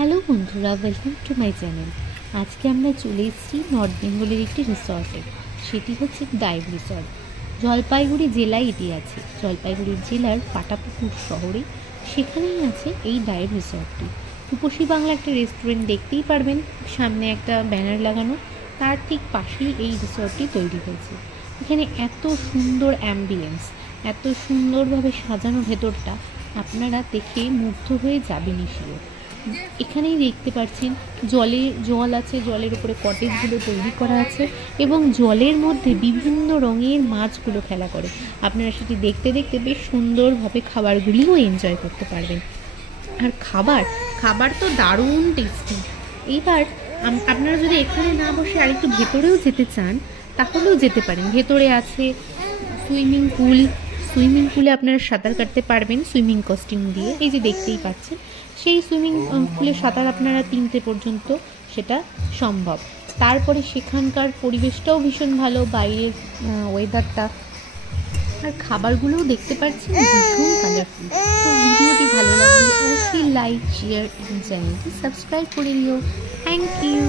Hello বন্ধুরা, welcome to my channel. আজকে আমরা চলে এসেছি নর্থ বেঙ্গলের একটি রিসর্টে। সেটি হচ্ছে ডাইভ রিসর্ট। জলপাইগুড়ি জেলায় এটি আছে। জলপাইগুড়ি জেলার পাটাপুকুর শহরে সেখানেই আছে এই ডাইভ রিসর্টটি। রূপসী বাংলা একটা রেস্টুরেন্ট দেখতেই পারবেন, সামনে একটা ব্যানার লাগানো, তার ঠিক পাশেই এই রিসর্টটি তৈরি হয়েছে। এখানে এত সুন্দর অ্যাম্বিয়েন্স, এত সুন্দরভাবে সাজানো ভেতরটা, আপনারা দেখে মুগ্ধ হয়ে যাবেনই শিওর। এখানেই দেখতে পাচ্ছেন জল আছে, জলের উপরে কটেজগুলো তৈরি করা আছে এবং জলের মধ্যে বিভিন্ন রঙের মাছগুলো খেলা করে। আপনারা সেটি দেখতে দেখতে বেশ সুন্দরভাবে খাবারগুলিও এনজয় করতে পারবেন। আর খাবার তো দারুণ টেস্টি। এইবার আপনারা যদি এখানে না বসে আরেকটু ভেতরেও যেতে চান তাহলেও যেতে পারেন। ভেতরে আছে সুইমিং পুলে আপনারা সাঁতার কাটতে পারবেন সুইমিং কস্টিউম দিয়ে। এই যে দেখতেই পাচ্ছেন, সেই সুইমিং পুলে সাঁতার আপনারা 3টে পর্যন্ত সেটা সম্ভব। তারপরে সেখানকার পরিবেশটাও ভীষণ ভালো, বাইরের ওয়েদারটা, আর খাবারগুলোও দেখতে পাচ্ছেন ভীষণ কালারফুল। তো ভিডিওটি ভালো লাগলে অবশ্যই লাইক, শেয়ার এবং চ্যানেলটি সাবস্ক্রাইব করে দিও। Thank you.